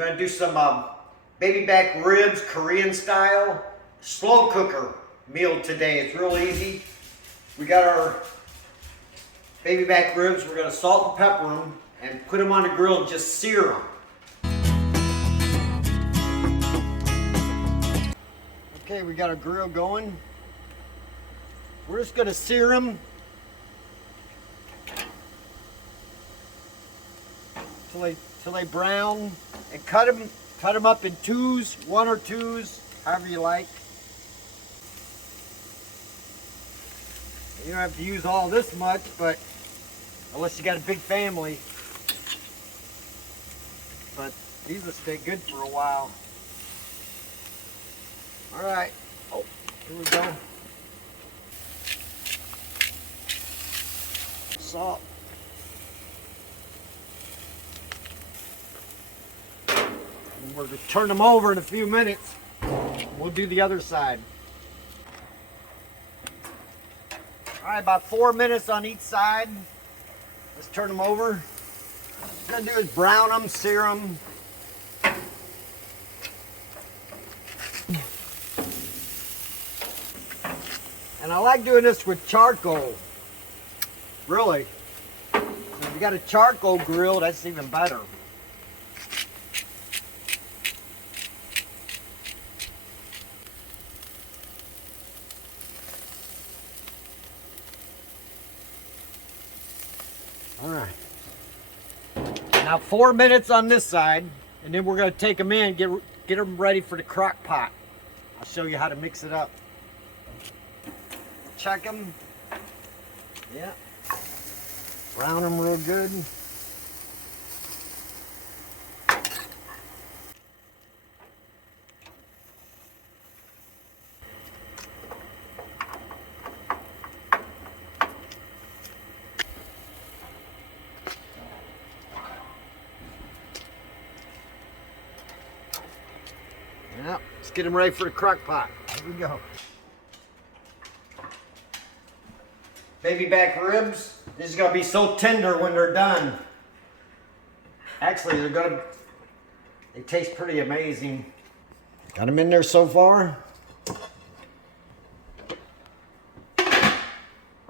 gonna do some baby back ribs, Korean style, slow cooker meal today. It's real easy. We got our baby back ribs. We're gonna salt and pepper them and put them on the grill and just sear them. Okay, we got our grill going. We're just gonna sear them till they brown, and cut them up in twos, one or twos, however you like. You don't have to use all this much, but unless you got a big family. But these will stay good for a while. All right. Oh, here we go. Salt. And we're going to turn them over in a few minutes. We'll do the other side. All right, about 4 minutes on each side. Let's turn them over. What we're going to do is brown them, sear them. And I like doing this with charcoal. Really. If you got a charcoal grill, that's even better. All right. Now 4 minutes on this side, and then we're going to take them in, get them ready for the crock pot. I'll show you how to mix it up. Check them. Yeah. Brown them real good. Yeah, let's get them ready for the crock pot. Here we go. Baby back ribs. These are gonna be so tender when they're done. Actually, they taste pretty amazing. Got them in there so far.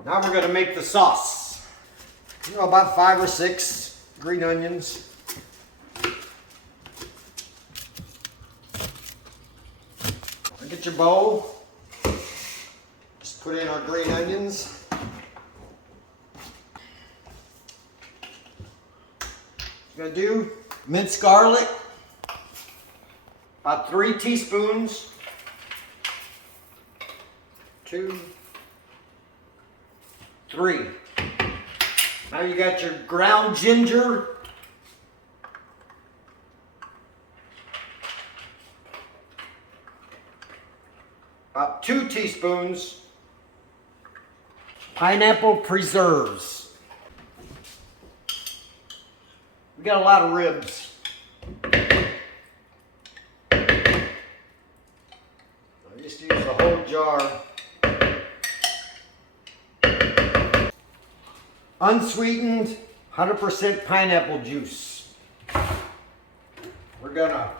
Now we're gonna make the sauce. You know, about 5 or 6 green onions. Get your bowl. Just put in our green onions. We're gonna do minced garlic, about 3 teaspoons. 2, 3. Now you got your ground ginger. About 2 teaspoons. Pineapple preserves. We got a lot of ribs. I just use the whole jar. Unsweetened, 100% pineapple juice. We're gonna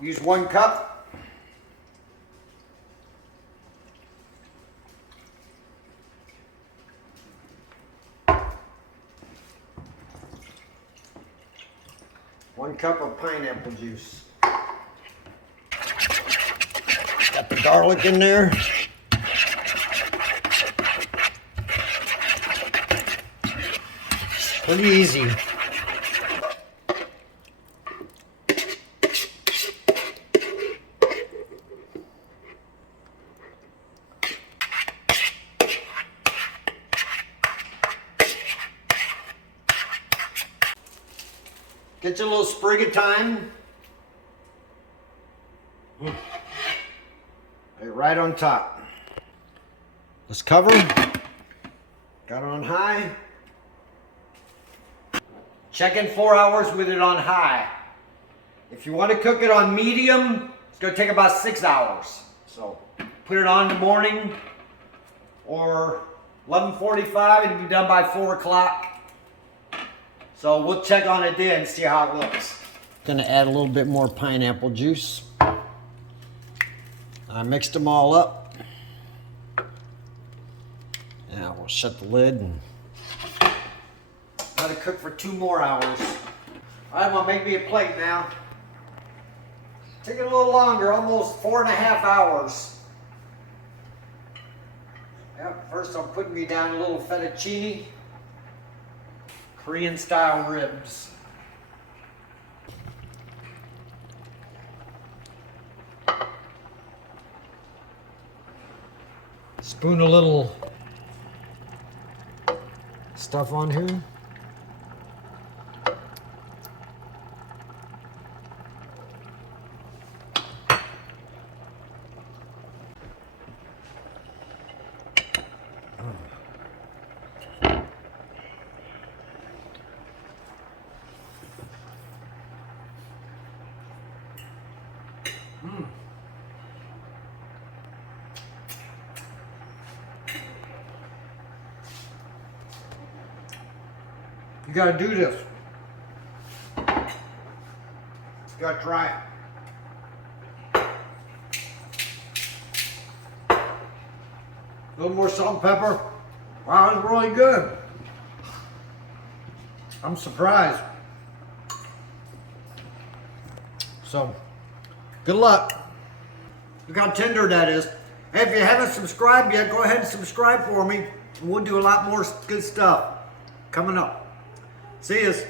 use 1 cup. One cup of pineapple juice. Got the garlic in there. Pretty easy. Get your little sprig of thyme. Right on top. Let's cover. Got it on high. Check in 4 hours with it on high. If you want to cook it on medium, it's going to take about 6 hours. So put it on in the morning or 11:45, it'll be done by 4 o'clock. So we'll check on it then and see how it looks. Gonna add a little bit more pineapple juice. I mixed them all up. Now we'll shut the lid and let it cook for 2 more hours. All right, I'm gonna make me a plate now. Taking a little longer, almost 4.5 hours. Yep, first I'm putting me down a little fettuccine, Korean style ribs. Spoon a little stuff on here. You gotta do this. You gotta try it. A little more salt and pepper. Wow, it's really good. I'm surprised. So, good luck. Look how tender that is. Hey, if you haven't subscribed yet, go ahead and subscribe for me. We'll do a lot more good stuff coming up. See yous.